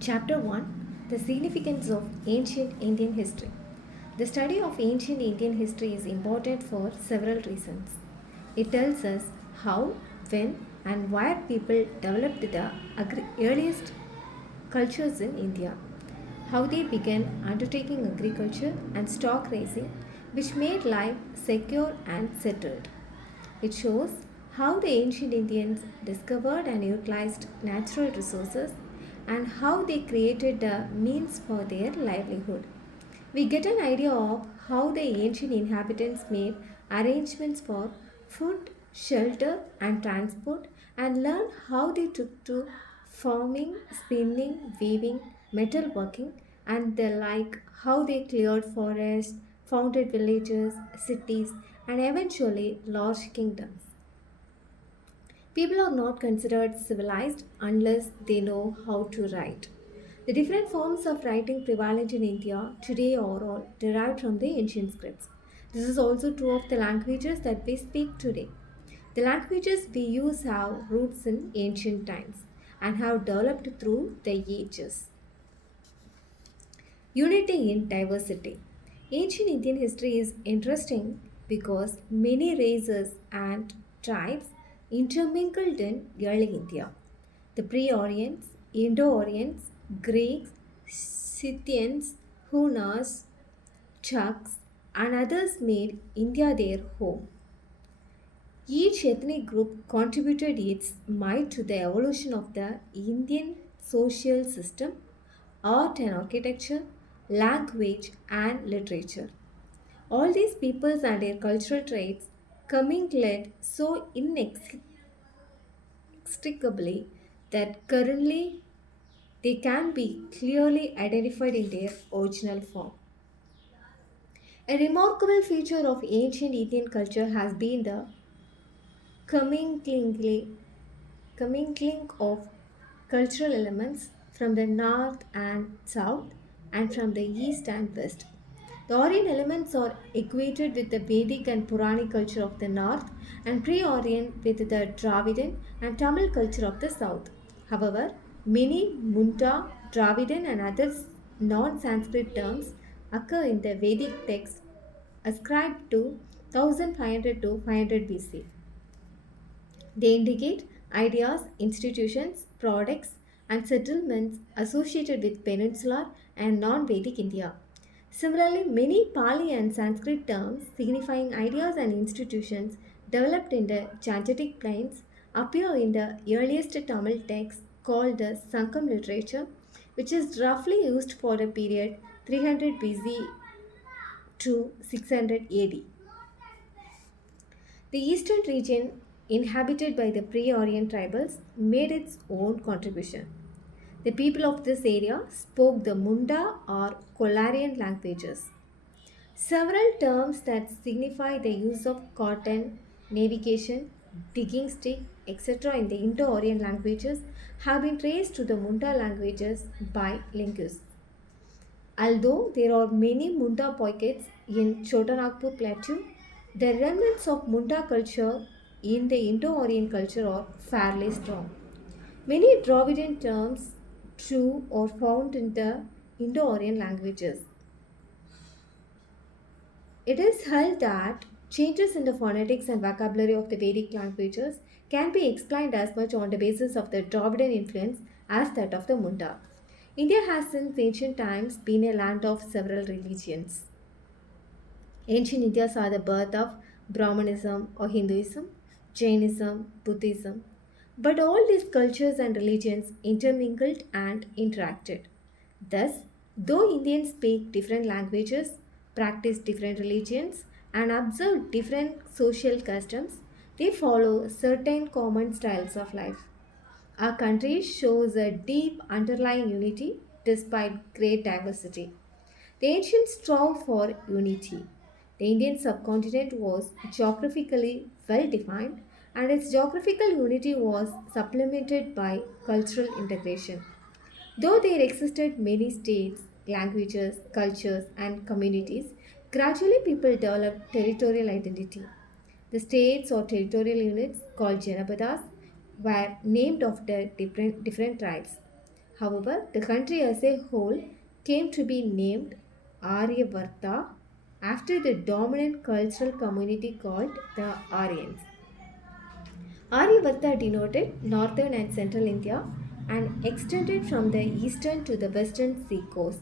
Chapter 1. The Significance of Ancient Indian History. The study of ancient Indian history is important for several reasons. It tells us how, when, and where people developed the earliest cultures in India, how they began undertaking agriculture and stock raising, which made life secure and settled. It shows how the ancient Indians discovered and utilized natural resources and how they created the means for their livelihood. We get an idea of how the ancient inhabitants made arrangements for food, shelter, and transport, and learn how they took to farming, spinning, weaving, metalworking, and the like, how they cleared forests, founded villages, cities, and eventually large kingdoms. People are not considered civilized unless they know how to write. The different forms of writing prevalent in India today are all derived from the ancient scripts. This is also true of the languages that we speak today. The languages we use have roots in ancient times and have developed through the ages. Unity in diversity. Ancient Indian history is interesting because many races and tribes intermingled in early India. The pre-Orients, Indo-Orients, Greeks, Scythians, Hunas, Chucks, and others made India their home. Each ethnic group contributed its mite to the evolution of the Indian social system, art and architecture, language and literature. All these peoples and their cultural traits commingled so inextricably that currently they can be clearly identified in their original form. A remarkable feature of ancient Indian culture has been the commingling commingling of cultural elements from the north and south and from the east and west. The Aryan elements are equated with the Vedic and Puranic culture of the north and pre-Aryan with the Dravidian and Tamil culture of the south. However, many Munta, Dravidian and other non-Sanskrit terms occur in the Vedic text ascribed to 1500 to 500 BC. They indicate ideas, institutions, products, and settlements associated with peninsular and non Vedic India. Similarly, many Pali and Sanskrit terms signifying ideas and institutions developed in the Gangetic Plains appear in the earliest Tamil text called the Sankam literature, which is roughly used for the period 300 BC to 600 AD. The eastern region, inhabited by the pre Aryan tribals, made its own contribution. The people of this area spoke the Munda or Kolarian languages. Several terms that signify the use of cotton, navigation, digging stick, etc. in the Indo Aryan languages have been traced to the Munda languages by linguists. Although there are many Munda pockets in Chotanagpur Plateau, the remnants of Munda culture in the Indo-Aryan culture are fairly strong. Many Dravidian terms, too, are found in the Indo-Aryan languages. It is held that changes in the phonetics and vocabulary of the Vedic languages can be explained as much on the basis of the Dravidian influence as that of the Munda. India has since ancient times been a land of several religions. Ancient India saw the birth of Brahmanism or Hinduism, Jainism, Buddhism. But all these cultures and religions intermingled and interacted. Thus, though Indians speak different languages, practice different religions, and observe different social customs, they follow certain common styles of life. Our country shows a deep underlying unity despite great diversity. The ancients strove for unity. The Indian subcontinent was geographically well defined, and its geographical unity was supplemented by cultural integration. Though there existed many states, languages, cultures, and communities, gradually people developed territorial identity. The states or territorial units called Janapadas were named after different tribes. However, the country as a whole came to be named Aryavarta after the dominant cultural community called the Aryans. Aryavarta denoted northern and central India and extended from the eastern to the western sea coast.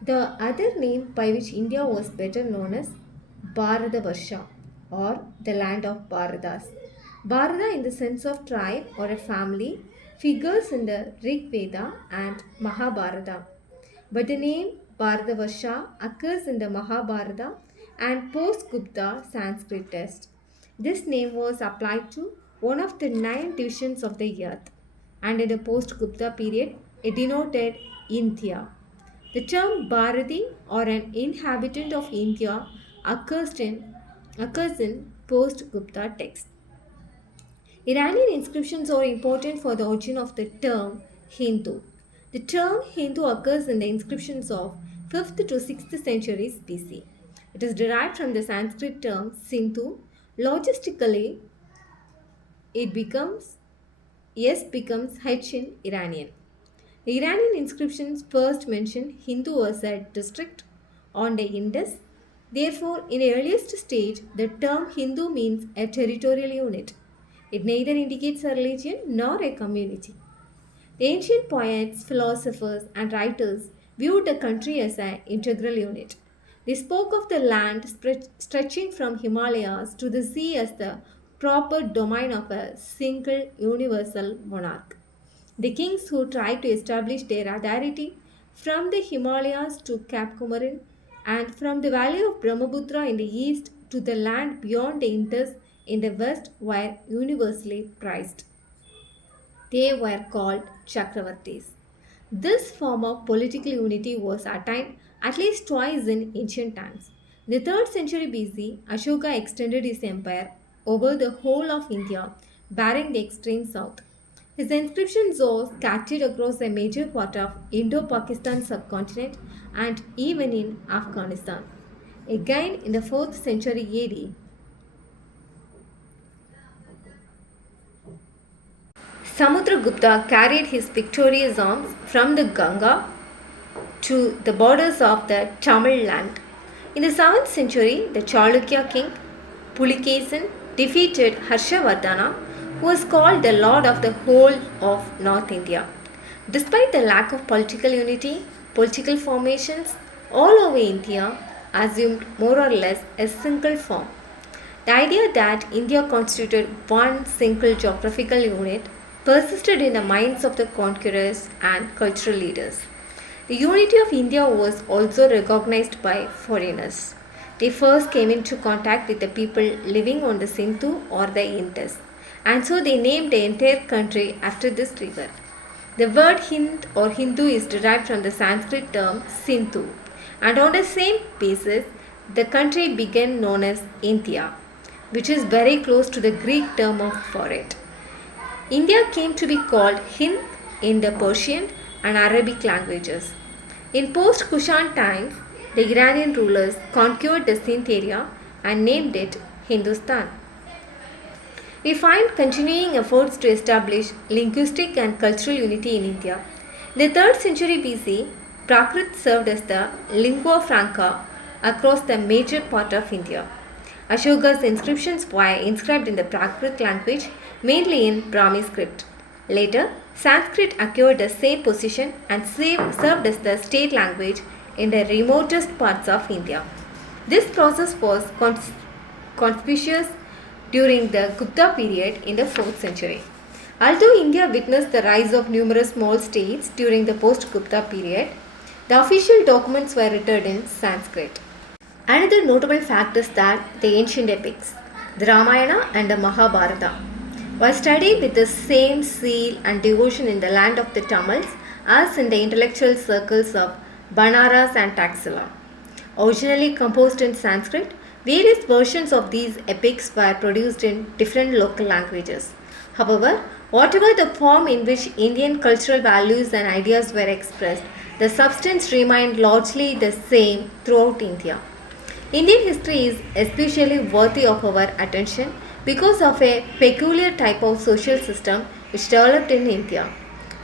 The other name by which India was better known as Bharatavarsha or the land of Bharatas. Bharata, in the sense of tribe or a family, figures in the Rig Veda and Mahabharata. But the name Bharatavarsha occurs in the Mahabharata and post Gupta Sanskrit text. This name was applied to one of the 9 divisions of the earth, and in the post Gupta period, it denoted India. The term Bharati or an inhabitant of India occurs in post Gupta text. Iranian inscriptions are important for the origin of the term Hindu. The term Hindu occurs in the inscriptions of 5th to 6th centuries BC. It is derived from the Sanskrit term Sindhu. Logistically, it becomes H in Iranian. The Iranian inscriptions first mention Hindu as a district on the Indus. Therefore, in the earliest stage, the term Hindu means a territorial unit. It neither indicates a religion nor a community. The ancient poets, philosophers, and writers viewed the country as an integral unit. They spoke of the land stretching from Himalayas to the sea as the proper domain of a single universal monarch. The kings who tried to establish their authority from the Himalayas to Cape Comorin and from the valley of Brahmaputra in the east to the land beyond the Indus in the west were universally prized. They were called Chakravartis. This form of political unity was attained at least twice in ancient times. In the 3rd century BC, Ashoka extended his empire over the whole of India, barring the extreme south. His inscriptions are scattered across a major part of Indo-Pakistan subcontinent and even in Afghanistan. Again, in the 4th century AD, Samudragupta carried his victorious arms from the Ganga to the borders of the Tamil land. In the 7th century, the Chalukya king Pulikesin defeated Harshavardhana, who was called the lord of the whole of North India. Despite the lack of political unity, political formations all over India assumed more or less a single form. The idea that India constituted one single geographical unit persisted in the minds of the conquerors and cultural leaders. The unity of India was also recognized by foreigners. They first came into contact with the people living on the Sindhu or the Indus, and so they named the entire country after this river. The word Hind or Hindu is derived from the Sanskrit term Sindhu, and on the same basis, the country became known as India, which is very close to the Greek term for it. India came to be called Hind in the Persian and Arabic languages. In post Kushan times, the Iranian rulers conquered the Sindh area and named it Hindustan. We find continuing efforts to establish linguistic and cultural unity in India. In the 3rd century BC, Prakrit served as the lingua franca across the major part of India. Ashoka's inscriptions were inscribed in the Prakrit language, mainly in Brahmi script. Later, Sanskrit acquired the same position and served as the state language in the remotest parts of India. This process was conspicuous during the Gupta period in the 4th century. Although India witnessed the rise of numerous small states during the post-Gupta period, the official documents were written in Sanskrit. Another notable fact is that the ancient epics, the Ramayana and the Mahabharata, were studied with the same zeal and devotion in the land of the Tamils as in the intellectual circles of Banaras and Taxila. Originally composed in Sanskrit, various versions of these epics were produced in different local languages. However, whatever the form in which Indian cultural values and ideas were expressed, the substance remained largely the same throughout India. Indian history is especially worthy of our attention because of a peculiar type of social system which developed in India.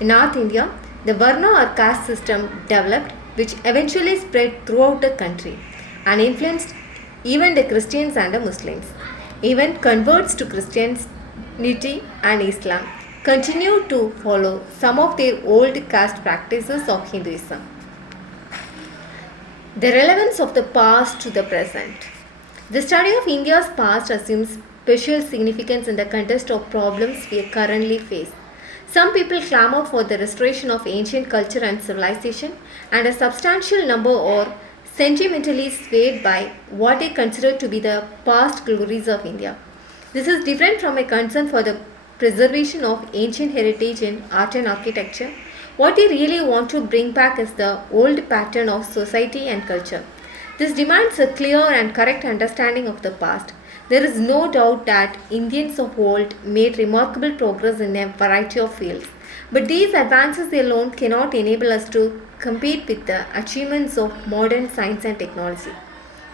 In North India, the Varna or caste system developed, which eventually spread throughout the country and influenced even the Christians and the Muslims. Even converts to Christianity and Islam continue to follow some of their old caste practices of Hinduism. The relevance of the past to the present. The study of India's past assumes special significance in the context of problems we currently face. Some people clamor for the restoration of ancient culture and civilization, and a substantial number are sentimentally swayed by what they consider to be the past glories of India. This is different from a concern for the preservation of ancient heritage in art and architecture. What they really want to bring back is the old pattern of society and culture. This demands a clear and correct understanding of the past. There is no doubt that Indians of old made remarkable progress in a variety of fields, but these advances alone cannot enable us to compete with the achievements of modern science and technology.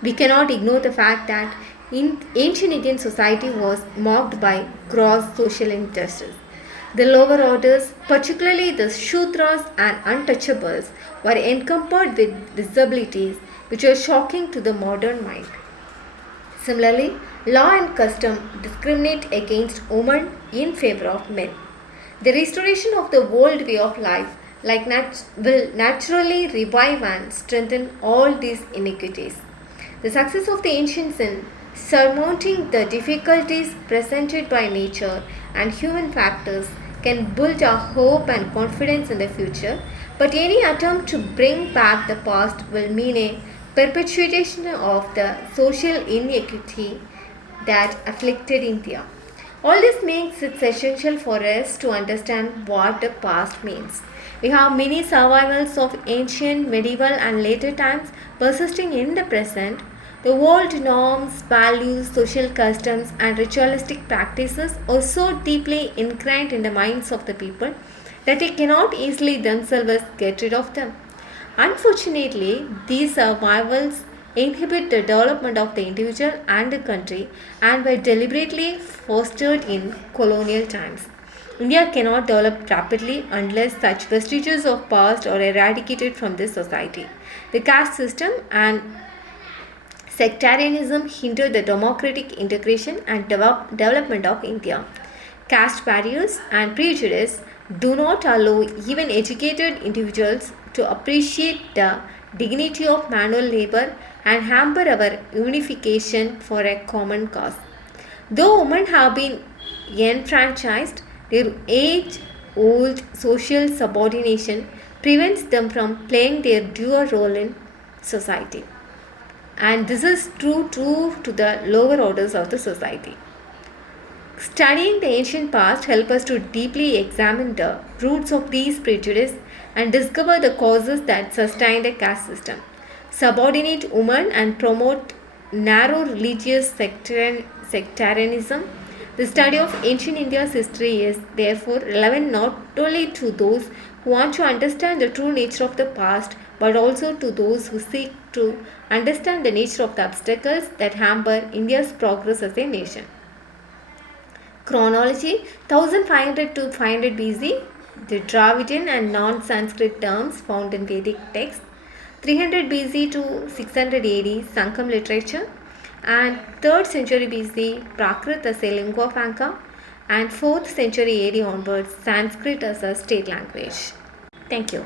We cannot ignore the fact that ancient Indian society was marked by gross social injustice. The lower orders, particularly the Shudras and untouchables, were encumbered with disabilities which were shocking to the modern mind. Similarly, law and custom discriminate against women in favor of men. The restoration of the old way of life will naturally revive and strengthen all these inequities. The success of the ancients in surmounting the difficulties presented by nature and human factors can build our hope and confidence in the future, but any attempt to bring back the past will mean a perpetuation of the social inequity that afflicted India. All this makes it essential for us to understand what the past means. We have many survivals of ancient, medieval, and later times persisting in the present. The old norms, values, social customs, and ritualistic practices are so deeply ingrained in the minds of the people that they cannot easily themselves get rid of them. Unfortunately, these survivals inhibit the development of the individual and the country and were deliberately fostered in colonial times. India cannot develop rapidly unless such vestiges of past are eradicated from this society. The caste system and sectarianism hinder the democratic integration and development of India. Caste barriers and prejudice do not allow even educated individuals to appreciate the dignity of manual labor and hamper our unification for a common cause. Though women have been enfranchised, their age old social subordination prevents them from playing their due role in society. And this is true to the lower orders of the society. Studying the ancient past helps us to deeply examine the roots of these prejudices and discover the causes that sustain the caste system, subordinate women, and promote narrow religious sectarianism. The study of ancient India's history is therefore relevant not only to those who want to understand the true nature of the past, but also to those who seek to understand the nature of the obstacles that hamper India's progress as a nation. Chronology 1500 to 500 BC, the Dravidian and non-Sanskrit terms found in Vedic texts. 300 BC to 600 AD, Sankham literature, and 3rd century BC, Prakrit as a lingua franca, and 4th century AD onwards, Sanskrit as a state language. Thank you.